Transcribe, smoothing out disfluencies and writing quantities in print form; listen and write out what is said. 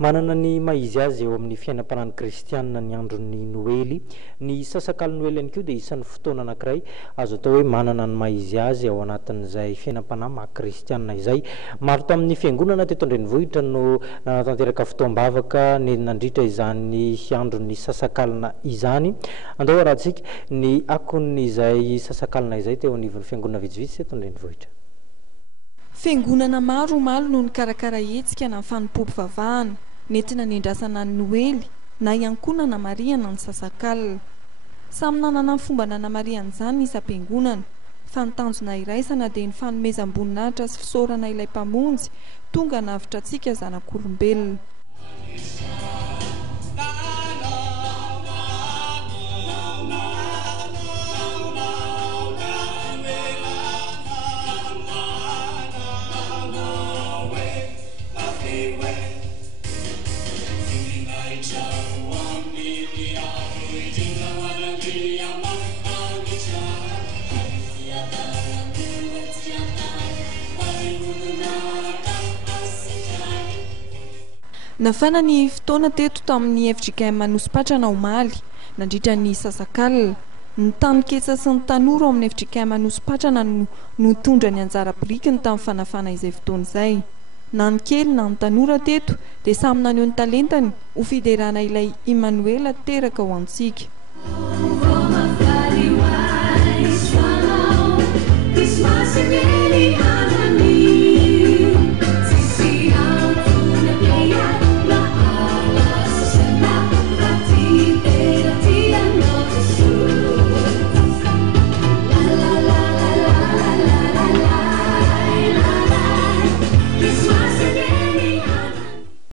Manana ny maizy azy eo amin'ny fiainam-panan'ny kristianina ny andron'ny Noely. Ny sasan-kalina Noely ihany koa dia isan'ny fotoana anankiray azo atao hoe manana ny maizy azy ao anatin'izay fiainam-panahy maha-kristianina izay. Maro tamin'ny fiangonana teto an-drenivohitra no nanatanteraka fotoam-bavaka ny nandritra izany andron'ny sasan-kalina izany. Andao arahantsika ny akon'izay sasan-kalina izay teo anivon'ny fiangonana vitsivitsy teto an-drenivohitra. Fiangonana maro omaly no nikarakara hetsika na fanompoam-pivavahana nentina nendrasana ny Noely na ihany koa nanamarihana ny sasan-kalina. Samy nanana ny fomba nanamarihana izany ny isam-piangonana, fa ny tanjona iraisana dia ny fanomezam-boninahitra sy fisaorana ilay mpamonjy tonga navitra antsika zanak'olombelona. Nafana ny fotoana teto tamin'ny Fjkm Anosipatrana omaly nandritra ny sasan-kalina. Ny taniketsa sy ny tanora ao amin'ny Fjkm Anosipatrana no tondra ny anjara birikiny tamin'ny fanafana izay fotoana izay. Na ny kely na ny tanora teto dia samy naneho ny talentany ho fiderana ilay Emmanuel teraka ho antsika.